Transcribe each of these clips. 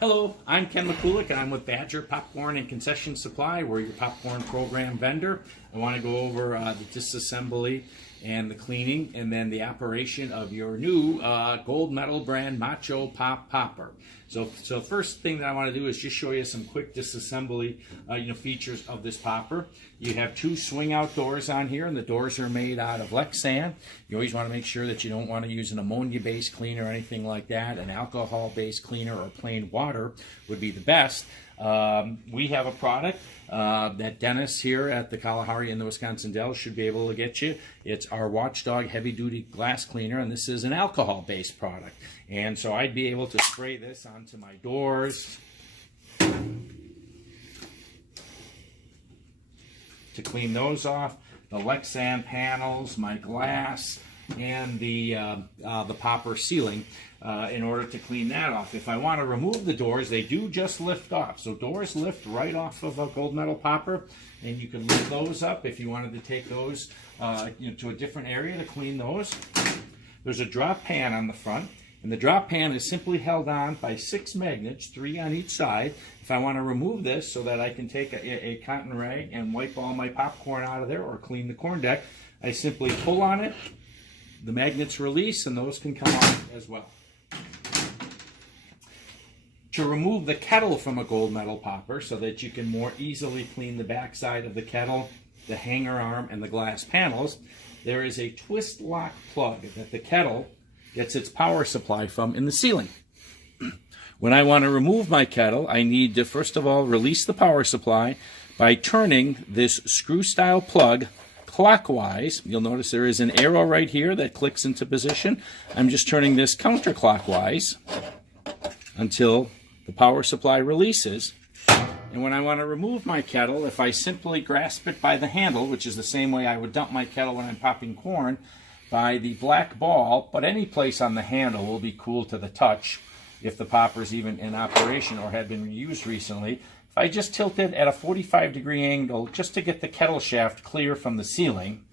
Hello, I'm Ken McCulloch, and I'm with Badger Popcorn and Concession Supply. We're your popcorn program vendor. I want to go over the disassembly and the cleaning, and then the operation of your new gold medal brand Macho Pop Popper. So first thing that I want to do is just show you some quick disassembly features of this popper. You have two swing out doors on here, and the doors are made out of Lexan. You always want to make sure that you don't want to use an ammonia-based cleaner or anything like that. An alcohol-based cleaner or plain water would be the best. We have a product that Dennis here at the Kalahari in the Wisconsin Dells should be able to get you. It's our Watchdog heavy duty glass cleaner, and this is an alcohol based product. And so I'd be able to spray this onto my doors to clean those off, the Lexan panels, my glass, and the popper ceiling in order to clean that off. If I want to remove the doors, they do just lift off. So doors lift right off of a gold medal popper, and you can lift those up if you wanted to take those to a different area to clean those. There's a drop pan on the front, and the drop pan is simply held on by 6 magnets, 3 on each side. If I want to remove this so that I can take a cotton rag and wipe all my popcorn out of there or clean the corn deck, I simply pull on it, the magnets release, and those can come off as well. To remove the kettle from a gold medal popper so that you can more easily clean the backside of the kettle, the hanger arm, and the glass panels, there is a twist lock plug that the kettle gets its power supply from in the ceiling. When I want to remove my kettle, I need to first of all release the power supply by turning this screw style plug clockwise. You'll notice there is an arrow right here that clicks into position. I'm just turning this counterclockwise until the power supply releases. And when I want to remove my kettle, if I simply grasp it by the handle, which is the same way I would dump my kettle when I'm popping corn, by the black ball, but any place on the handle will be cool to the touch if the popper is even in operation or had been used recently. If I just tilt it at a 45-degree angle just to get the kettle shaft clear from the ceiling,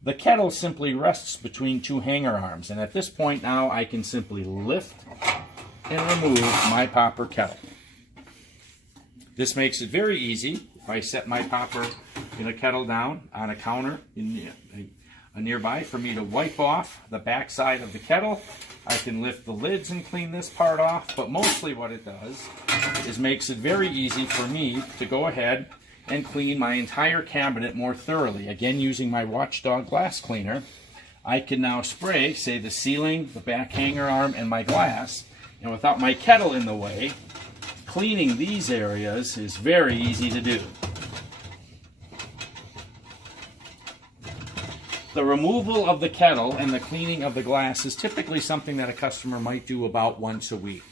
the kettle simply rests between 2 hanger arms. And at this point now I can simply lift and remove my popper kettle. This makes it very easy. If I set my popper in a kettle down on a counter nearby for me to wipe off the backside of the kettle, I can lift the lids and clean this part off, but mostly what it does is makes it very easy for me to go ahead and clean my entire cabinet more thoroughly. Again, using my Watchdog glass cleaner, I can now spray, say, the ceiling, the back hanger arm, and my glass, and without my kettle in the way, cleaning these areas is very easy to do. The removal of the kettle and the cleaning of the glass is typically something that a customer might do about once a week.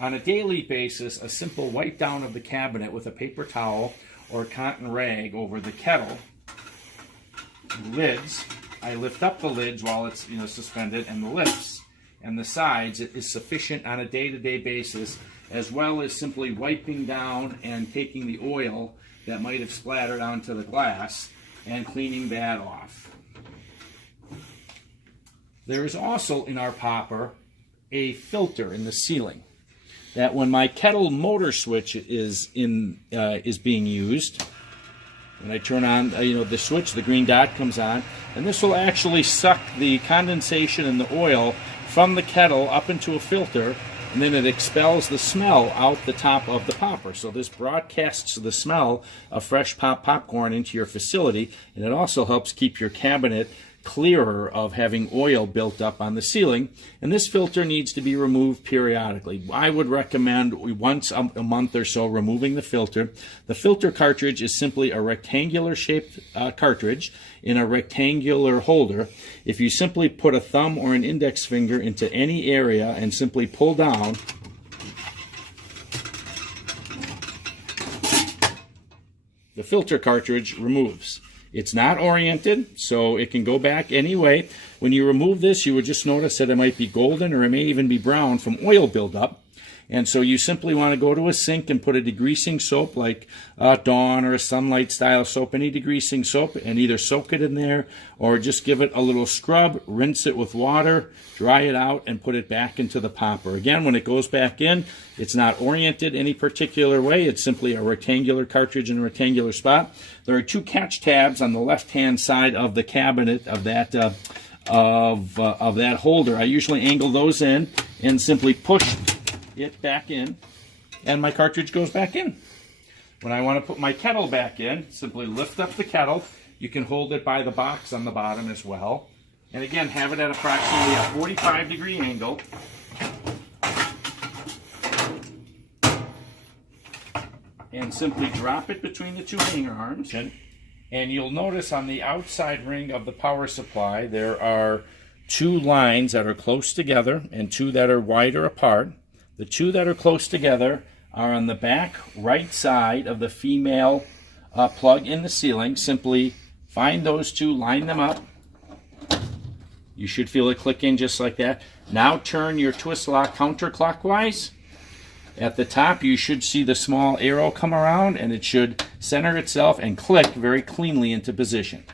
On a daily basis, a simple wipe down of the cabinet with a paper towel or cotton rag over the kettle, lids, I lift up the lids while it's suspended, and the lips and the sides is sufficient on a day-to-day basis, as well as simply wiping down and taking the oil that might have splattered onto the glass and cleaning that off. There is also in our popper a filter in the ceiling that when my kettle motor switch is being used, when I turn on the switch, the green dot comes on, and this will actually suck the condensation and the oil from the kettle up into a filter, and then it expels the smell out the top of the popper. So this broadcasts the smell of fresh popcorn into your facility, and it also helps keep your cabinet clearer of having oil built up on the ceiling. And this filter needs to be removed periodically. I would recommend once a month or so removing the filter. The filter cartridge is simply a rectangular shaped cartridge in a rectangular holder. If you simply put a thumb or an index finger into any area and simply pull down, the filter cartridge removes. It's not oriented, so it can go back any way. When you remove this, you would just notice that it might be golden or it may even be brown from oil buildup. And so you simply want to go to a sink and put a degreasing soap like Dawn or a Sunlight style soap, any degreasing soap, and either soak it in there or just give it a little scrub, rinse it with water, dry it out, and put it back into the popper. Again, when it goes back in, it's not oriented any particular way. It's simply a rectangular cartridge in a rectangular spot. There are 2 catch tabs on the left-hand side of the cabinet of that holder. I usually angle those in and simply push it back in, and my cartridge goes back in. When I want to put my kettle back in, simply lift up the kettle. You can hold it by the box on the bottom as well. And again, have it at approximately a 45-degree angle. And simply drop it between the 2 hanger arms. And you'll notice on the outside ring of the power supply, there are 2 lines that are close together and 2 that are wider apart. The 2 that are close together are on the back right side of the female plug in the ceiling. Simply find those 2, line them up. You should feel it click in just like that. Now turn your twist lock counterclockwise. At the top, you should see the small arrow come around, and it should center itself and click very cleanly into position.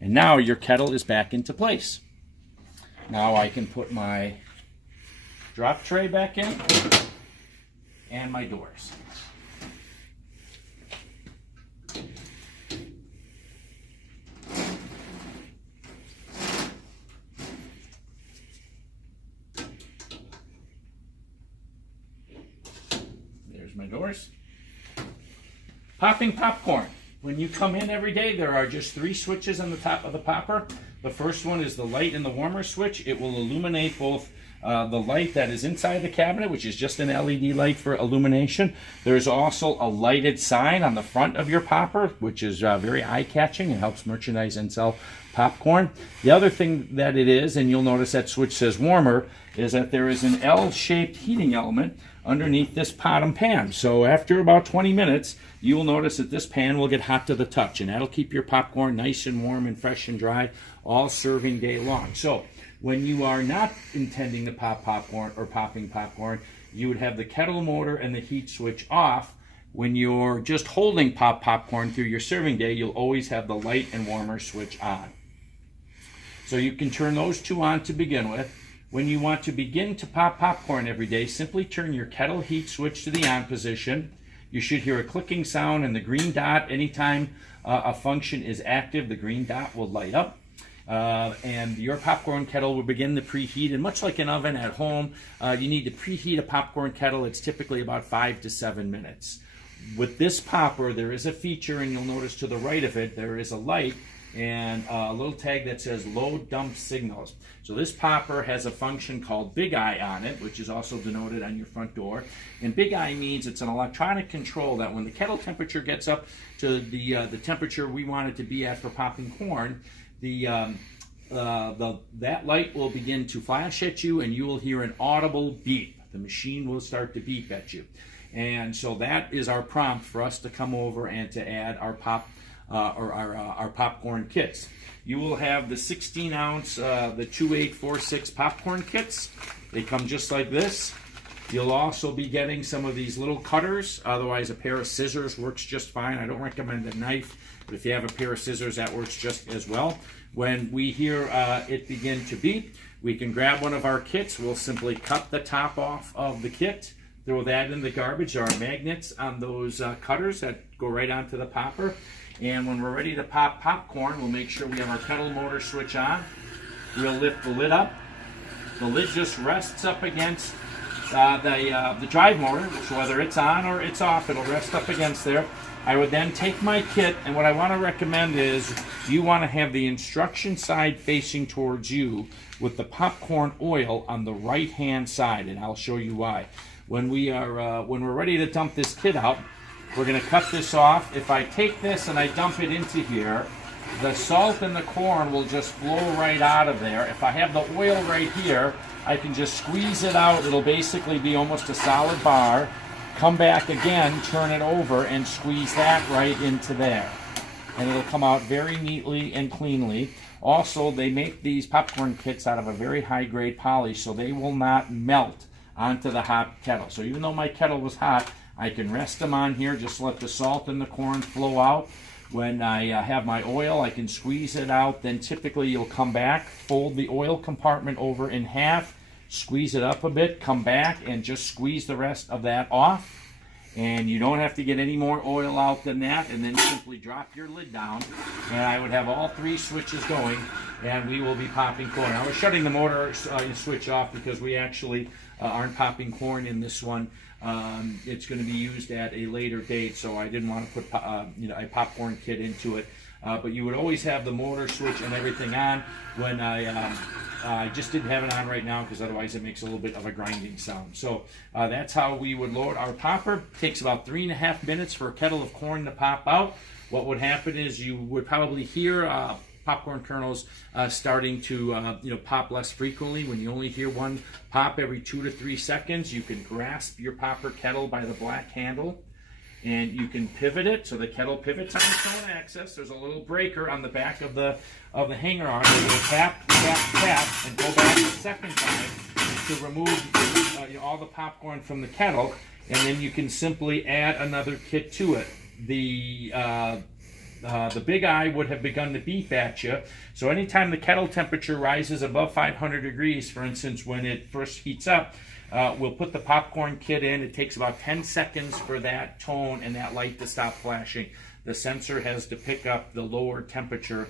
And now your kettle is back into place. Now I can put my drop tray back in and my doors. There's my doors. Popping popcorn. When you come in every day, there are just 3 switches on the top of the popper. The first one is the light and the warmer switch. It will illuminate both the light that is inside the cabinet, which is just an LED light for illumination. There's also a lighted sign on the front of your popper, which is very eye-catching and helps merchandise and sell popcorn. The other thing that it is, and you'll notice that switch says warmer, is that there is an L-shaped heating element underneath this pot and pan. So after about 20 minutes, you will notice that this pan will get hot to the touch, and that'll keep your popcorn nice and warm and fresh and dry all serving day long. So when you are not intending to pop popcorn or popping popcorn, you would have the kettle motor and the heat switch off. When you're just holding popcorn through your serving day, you'll always have the light and warmer switch on. So you can turn those 2 on to begin with. When you want to begin to pop popcorn every day, simply turn your kettle heat switch to the on position. You should hear a clicking sound, and the green dot, anytime a function is active, the green dot will light up. And your popcorn kettle will begin to preheat. And much like an oven at home, you need to preheat a popcorn kettle. It's typically about 5 to 7 minutes. With this popper, there is a feature, and you'll notice to the right of it, there is a light and a little tag that says low dump signals. So this popper has a function called Big Eye on it, which is also denoted on your front door. And Big Eye means it's an electronic control that when the kettle temperature gets up to the temperature we want it to be at for popping corn, that light will begin to flash at you, and you will hear an audible beep. The machine will start to beep at you. And so that is our prompt for us to come over and to add our our popcorn kits. You will have the 16-ounce, the 2846 popcorn kits. They come just like this. You'll also be getting some of these little cutters. Otherwise, a pair of scissors works just fine. I don't recommend a knife, but if you have a pair of scissors, that works just as well. When we hear it begin to beep, we can grab one of our kits. We'll simply cut the top off of the kit, throw that in the garbage. There are magnets on those cutters that go right onto the popper. And when we're ready to pop popcorn, we'll make sure we have our kettle motor switch on. We'll lift the lid up. The lid just rests up against the drive motor, so whether it's on or it's off, it'll rest up against there. I would then take my kit, and what I want to recommend is you want to have the instruction side facing towards you with the popcorn oil on the right-hand side, and I'll show you why. When we're ready to dump this kit out, we're going to cut this off. If I take this and I dump it into here, the salt and the corn will just flow right out of there. If I have the oil right here, I can just squeeze it out. It'll basically be almost a solid bar. Come back again, turn it over, and squeeze that right into there. And it'll come out very neatly and cleanly. Also, they make these popcorn kits out of a very high-grade polish, so they will not melt onto the hot kettle. So even though my kettle was hot, I can rest them on here, just let the salt and the corn flow out. When I have my oil, I can squeeze it out. Then typically you'll come back, fold the oil compartment over in half, squeeze it up a bit, come back and just squeeze the rest of that off. And you don't have to get any more oil out than that, and then simply drop your lid down, and I would have all 3 switches going, and we will be popping corn. I was shutting the motor switch off because we actually aren't popping corn in this one. It's going to be used at a later date, so I didn't want to put a popcorn kit into it. But you would always have the motor switch and everything on. When I just didn't have it on right now because otherwise it makes a little bit of a grinding sound. So that's how we would load our popper. Takes about 3.5 minutes for a kettle of corn to pop out. What would happen is you would probably hear popcorn kernels starting to pop less frequently. When you only hear one pop every 2 to 3 seconds, you can grasp your popper kettle by the black handle, and you can pivot it so the kettle pivots on its own axis. There's a little breaker on the back of the hanger arm. You will tap, tap, tap, and go back the second time to remove all the popcorn from the kettle, and then you can simply add another kit to it. The big eye would have begun to beep at you. So anytime the kettle temperature rises above 500 degrees, for instance, when it first heats up, we'll put the popcorn kit in. It takes about 10 seconds for that tone and that light to stop flashing. The sensor has to pick up the lower temperature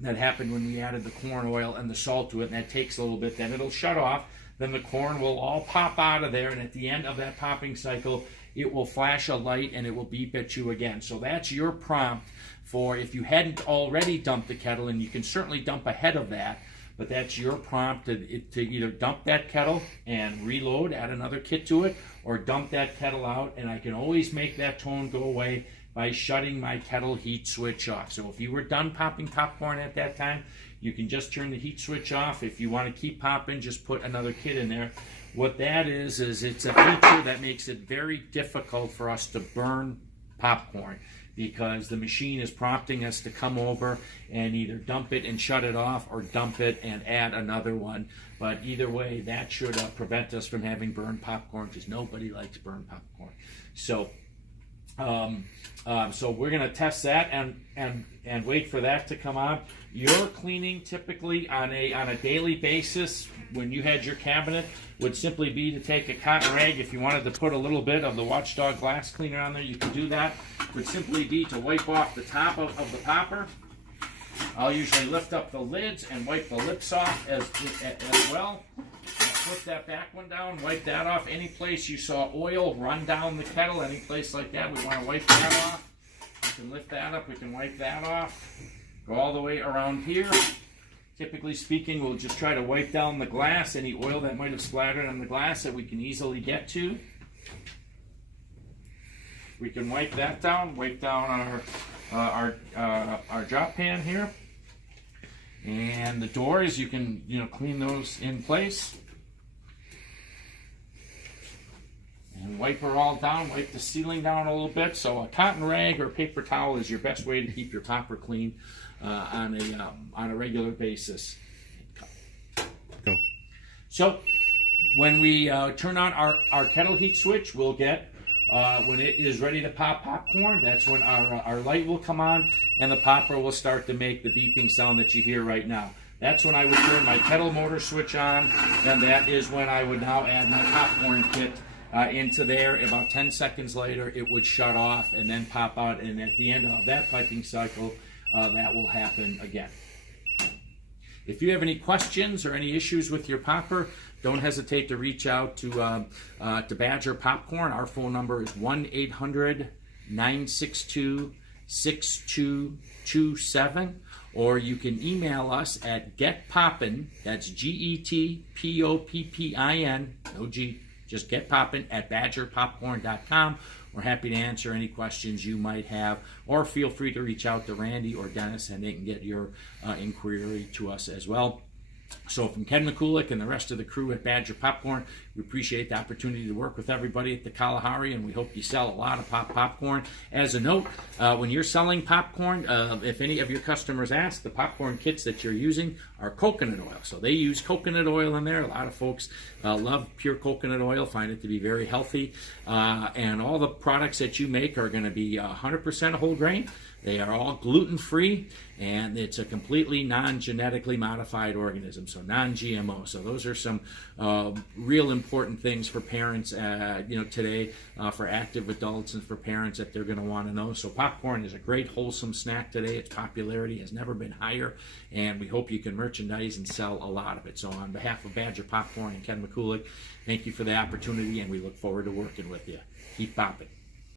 that happened when we added the corn oil and the salt to it, and that takes a little bit. Then it'll shut off. Then the corn will all pop out of there, and at the end of that popping cycle, it will flash a light and it will beep at you again. So that's your prompt for if you hadn't already dumped the kettle, and you can certainly dump ahead of that, but that's your prompt to either dump that kettle and reload, add another kit to it, or dump that kettle out, and I can always make that tone go away by shutting my kettle heat switch off. So if you were done popping popcorn at that time, you can just turn the heat switch off. If you want to keep popping, just put another kit in there. What that is it's a feature that makes it very difficult for us to burn popcorn, because the machine is prompting us to come over and either dump it and shut it off, or dump it and add another one. But either way, that should prevent us from having burned popcorn, because nobody likes burned popcorn. So so we're going to test that and wait for that to come on. Your cleaning typically on a daily basis when you had your cabinet would simply be to take a cotton rag. If you wanted to put a little bit of the Watchdog glass cleaner on there, you can do that. It would simply be to wipe off the top of the popper. I'll usually lift up the lids and wipe the lips off as well. Put that back one down, wipe that off. Any place you saw oil run down the kettle, any place like that, we want to wipe that off. We can lift that up, we can wipe that off. Go all the way around here. Typically speaking, we'll just try to wipe down the glass, any oil that might have splattered on the glass that we can easily get to. We can wipe that down, wipe down our drop pan here. And the doors, you can clean those in place. And wipe her all down, wipe the ceiling down a little bit. So a cotton rag or paper towel is your best way to keep your popper clean on a regular basis. Go. So when we turn on our kettle heat switch, we'll get, when it is ready to pop popcorn, that's when our light will come on and the popper will start to make the beeping sound that you hear right now. That's when I would turn my kettle motor switch on, and that is when I would now add my popcorn kit into there. About 10 seconds later, it would shut off and then pop out, and at the end of that piping cycle, that will happen again. If you have any questions or any issues with your popper, don't hesitate to reach out to Badger Popcorn. Our phone number is 1-800-962-6227, or you can email us at getpoppin, that's GETPOPPIN, no G, just getpoppin at badgerpopcorn.com. We're happy to answer any questions you might have, or feel free to reach out to Randy or Dennis and they can get your inquiry to us as well. So from Ken McCulloch and the rest of the crew at Badger Popcorn, We appreciate the opportunity to work with everybody at the Kalahari, and we hope you sell a lot of popcorn. As a note, when you're selling popcorn, if any of your customers ask, the popcorn kits that you're using are coconut oil. So they use coconut oil in there. A lot of folks love pure coconut oil, find it to be very healthy. And all the products that you make are going to be 100% whole grain. They are all gluten-free, and it's a completely non-genetically modified organism, so non-GMO. So those are some real important things for parents, today, for active adults and for parents that they're going to want to know. So popcorn is a great, wholesome snack today. Its popularity has never been higher, and we hope you can merchandise and sell a lot of it. So on behalf of Badger Popcorn and Ken McCulloch, thank you for the opportunity, and we look forward to working with you. Keep popping.